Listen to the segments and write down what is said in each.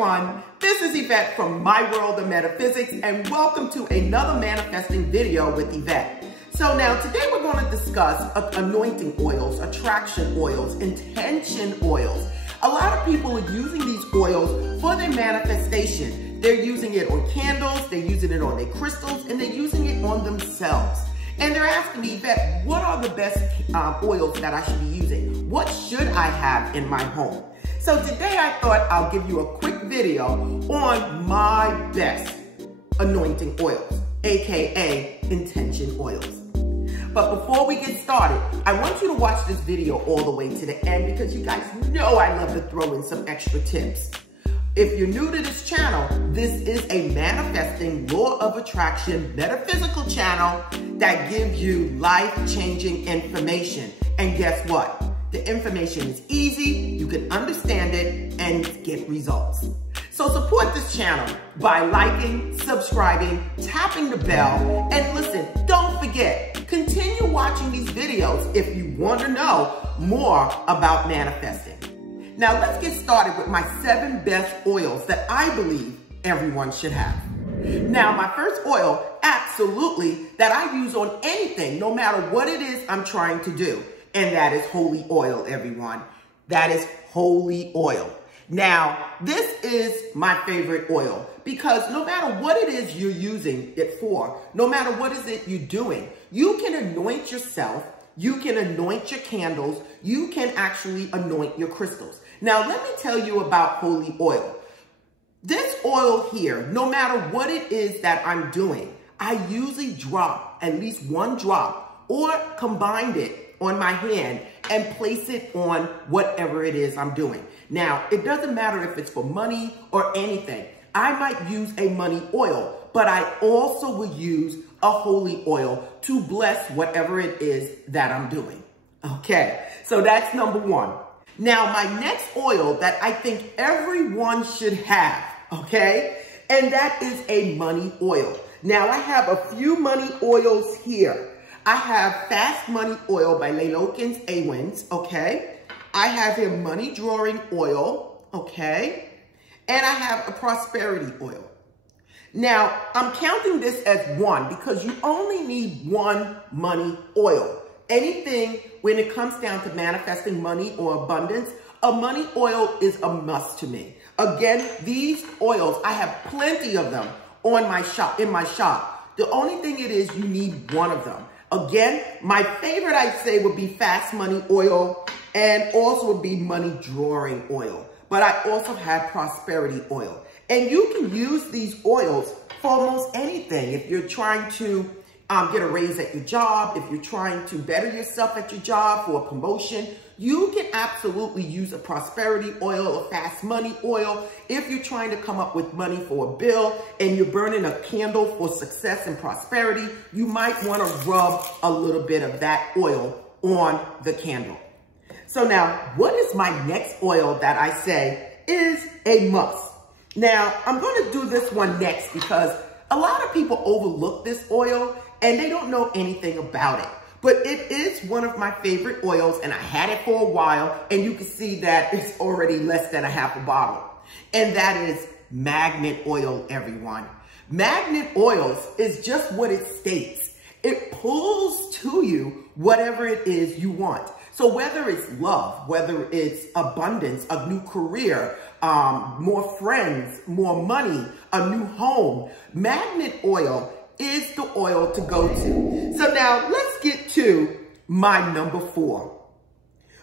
everyone, this is Yvette from My World of Metaphysics, and welcome to another manifesting video with Yvette. So now today we're going to discuss anointing oils, attraction oils, intention oils. A lot of people are using these oils for their manifestation. They're using it on candles, they're using it on their crystals, and they're using it on themselves. And they're asking me, Yvette, what are the best oils that I should be using? What should I have in my home? So today I thought I'll give you a quick video on my best anointing oils, aka intention oils. But before we get started, I want you to watch this video all the way to the end because you guys know I love to throw in some extra tips. If you're new to this channel, this is a manifesting, law of attraction, metaphysical channel that gives you life-changing information. And guess what? The information is easy, you can understand it, and get results. So support this channel by liking, subscribing, tapping the bell, and listen, don't forget, continue watching these videos if you want to know more about manifesting. Now let's get started with my 7 best oils that I believe everyone should have. Now my first oil, absolutely, that I use on anything, no matter what it is I'm trying to do. And that is holy oil, everyone. That is holy oil. Now, this is my favorite oil because no matter what it is you're using it for, no matter what is it you're doing, you can anoint yourself, you can anoint your candles, you can actually anoint your crystals. Now, let me tell you about holy oil. This oil here, no matter what it is that I'm doing, I usually drop at least 1 drop or combine it on my hand and place it on whatever it is I'm doing. Now, it doesn't matter if it's for money or anything. I might use a money oil, but I also will use a holy oil to bless whatever it is that I'm doing. Okay, so that's number 1. Now, my next oil that I think everyone should have, okay, and that is a money oil. Now, I have a few money oils here. I have Fast Money Oil by Lelokins Awens, okay? I have here Money Drawing Oil, okay? And I have a Prosperity Oil. Now, I'm counting this as 1 because you only need 1 money oil. Anything, when it comes down to manifesting money or abundance, a money oil is a must to me. Again, these oils, I have plenty of them on my shop, in my shop. The only thing it is, you need 1 of them. Again, my favorite, I'd say, would be Fast Money Oil and also would be Money Drawing Oil. But I also have Prosperity Oil. And you can use these oils for almost anything. If you're trying to get a raise at your job, if you're trying to better yourself at your job for a promotion, you can absolutely use a Prosperity Oil, a Fast Money Oil. If you're trying to come up with money for a bill and you're burning a candle for success and prosperity, you might want to rub a little bit of that oil on the candle. So now, what is my next oil that I say is a must? Now, I'm going to do this one next because a lot of people overlook this oil and they don't know anything about it. But it is one of my favorite oils, and I had it for a while, and you can see that it's already less than a half a bottle. And that is magnet oil, everyone. Magnet oils is just what it states. It pulls to you whatever it is you want. So whether it's love, whether it's abundance, a new career, more friends, more money, a new home, magnet oil is the oil to go to. So now let's get to my number 4.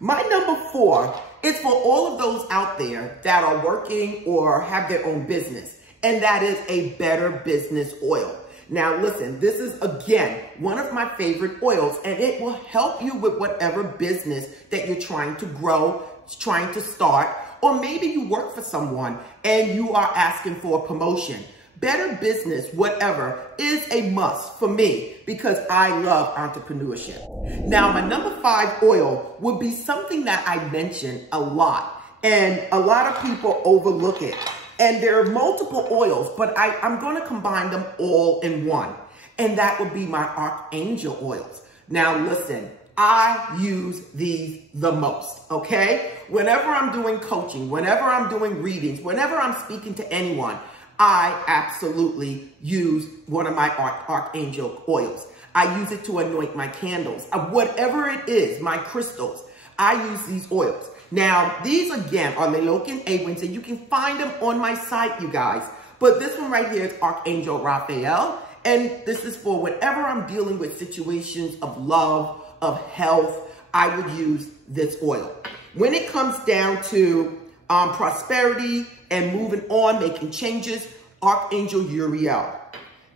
My number 4 is for all of those out there that are working or have their own business, and that is a Better Business Oil. Now listen, this is again one of my favorite oils, and it will help you with whatever business that you're trying to grow, trying to start, or maybe you work for someone and you are asking for a promotion. Better Business, whatever, is a must for me because I love entrepreneurship. Now, my number 5 oil would be something that I mention a lot, and a lot of people overlook it. And there are multiple oils, but I'm going to combine them all in one, and that would be my Archangel oils. Now, listen, I use these the most, okay? Whenever I'm doing coaching, whenever I'm doing readings, whenever I'm speaking to anyone, I absolutely use one of my Archangel oils. I use it to anoint my candles. Whatever it is, my crystals, I use these oils. Now, these again are Lelocan A-Winds, and you can find them on my site, you guys. But this one right here is Archangel Raphael, and this is for whenever I'm dealing with situations of love, of health, I would use this oil. When it comes down to prosperity and moving on, making changes, Archangel Uriel.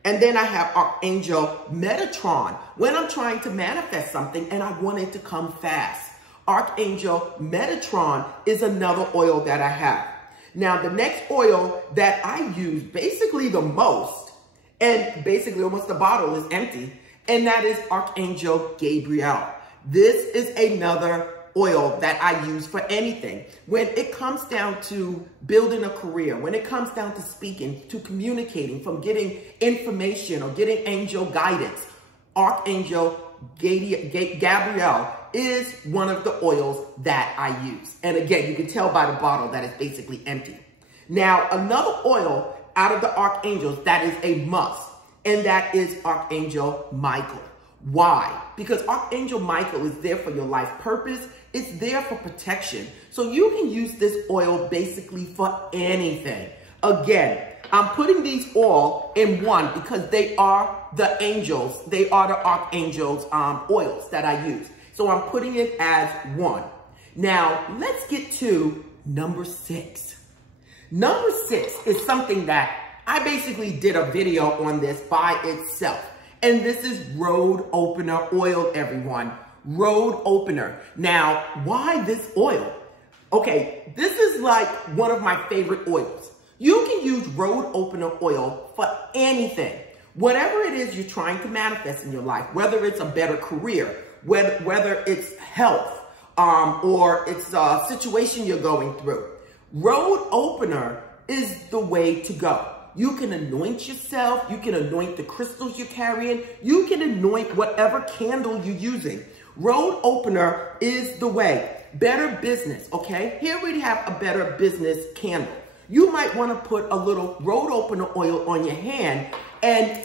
And then I have Archangel Metatron when I'm trying to manifest something and I want it to come fast. Archangel Metatron is another oil that I have. Now, the next oil that I use basically the most, and basically almost the bottle is empty, and that is Archangel Gabriel. This is another oil that I use for anything. When it comes down to building a career, when it comes down to speaking, to communicating, from getting information or getting angel guidance, Archangel Gabriel is one of the oils that I use. And again, you can tell by the bottle that it's basically empty. Now, another oil out of the archangels that is a must, and that is Archangel Michael. Why? Because Archangel Michael is there for your life purpose. It's there for protection. So you can use this oil basically for anything. Again, I'm putting these all in one because they are the angels. They are the archangels oils that I use. So I'm putting it as one. Now, let's get to number 6. Number 6 is something that I basically did a video on this by itself. And this is Road Opener Oil, everyone. Road Opener. Now, why this oil? Okay, this is like one of my favorite oils. You can use Road Opener Oil for anything. Whatever it is you're trying to manifest in your life, whether it's a better career, whether it's health, or it's a situation you're going through. Road Opener is the way to go. You can anoint yourself. You can anoint the crystals you're carrying. You can anoint whatever candle you're using. Road Opener is the way. Better business, okay? Here we have a better business candle. You might want to put a little Road Opener oil on your hand and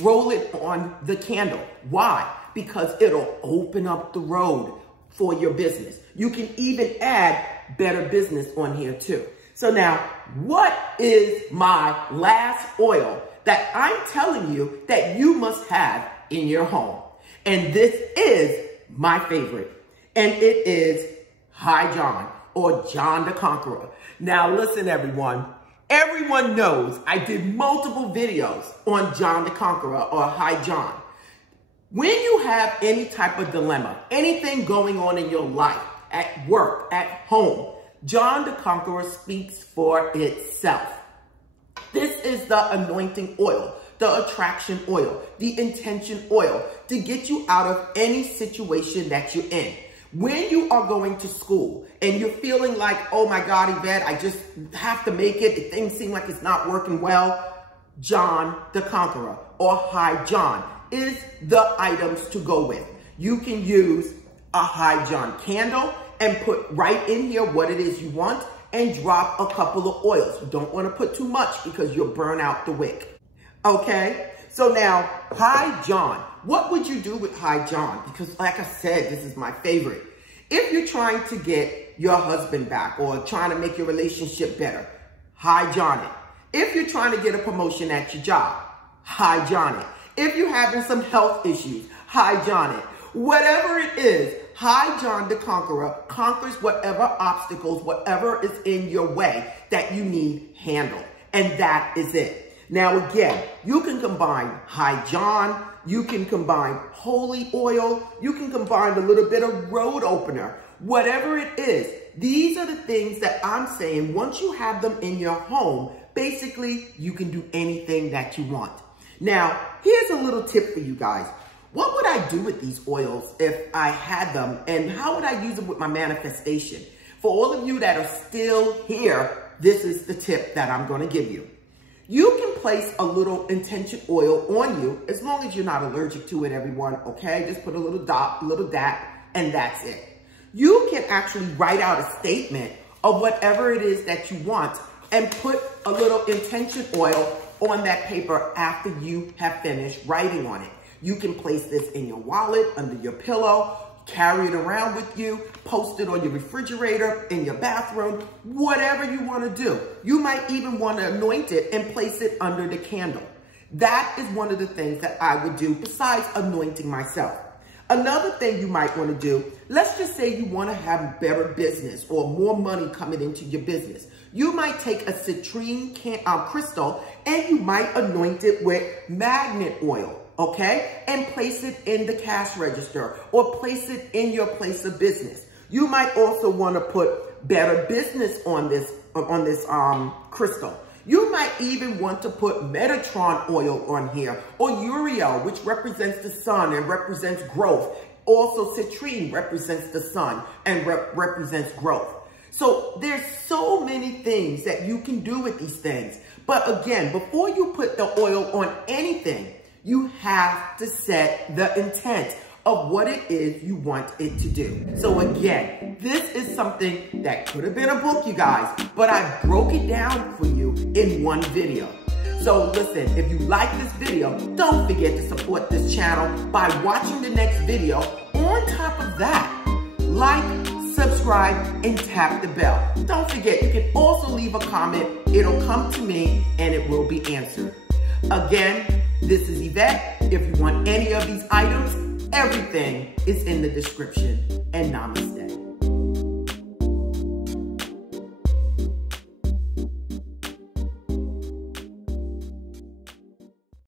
roll it on the candle. Why? Because it'll open up the road for your business. You can even add better business on here too. So now, what is my last oil that I'm telling you that you must have in your home? And this is my favorite. And it is High John, or John the Conqueror. Now listen, everyone. Everyone knows I did multiple videos on John the Conqueror, or High John. When you have any type of dilemma, anything going on in your life, at work, at home, John the Conqueror speaks for itself. This is the anointing oil, the attraction oil, the intention oil to get you out of any situation that you're in. When you are going to school and you're feeling like, oh my God, Yvette, I just have to make it. Things seem like it's not working well. John the Conqueror, or High John, is the items to go with. You can use a High John candle and put right in here what it is you want and drop a couple of oils. You don't want to put too much because you'll burn out the wick. Okay? So now, High John. What would you do with High John? Because like I said, this is my favorite. If you're trying to get your husband back or trying to make your relationship better, High John it. If you're trying to get a promotion at your job, High John it. If you're having some health issues, High John it. Whatever it is, High John the Conqueror conquers whatever obstacles, whatever is in your way that you need handled. And that is it. Now again, you can combine High John, you can combine holy oil, you can combine a little bit of Road Opener, whatever it is. These are the things that I'm saying, once you have them in your home, basically you can do anything that you want. Now, here's a little tip for you guys. What would I do with these oils if I had them, and how would I use them with my manifestation? For all of you that are still here, this is the tip that I'm going to give you. You can place a little intention oil on you, as long as you're not allergic to it, everyone, okay? Just put a little dot, a little dab, and that's it. You can actually write out a statement of whatever it is that you want and put a little intention oil on that paper after you have finished writing on it. You can place this in your wallet, under your pillow, carry it around with you, post it on your refrigerator, in your bathroom, whatever you want to do. You might even want to anoint it and place it under the candle. That is one of the things that I would do besides anointing myself. Another thing you might want to do, let's just say you want to have better business or more money coming into your business. You might take a citrine crystal and you might anoint it with magnet oil. Okay, and place it in the cash register or place it in your place of business. You might also want to put better business on this crystal. You might even want to put Metatron oil on here, or Uriel, which represents the sun and represents growth. Also, citrine represents the sun and represents growth. So there's so many things that you can do with these things. But again, before you put the oil on anything, you have to set the intent of what it is you want it to do. So again, this is something that could have been a book, you guys, but I broke it down for you in one video. So listen, if you like this video, don't forget to support this channel by watching the next video. On top of that, like, subscribe, and tap the bell. Don't forget, you can also leave a comment. It'll come to me and it will be answered. Again, this is Yvette. If you want any of these items, everything is in the description. And namaste.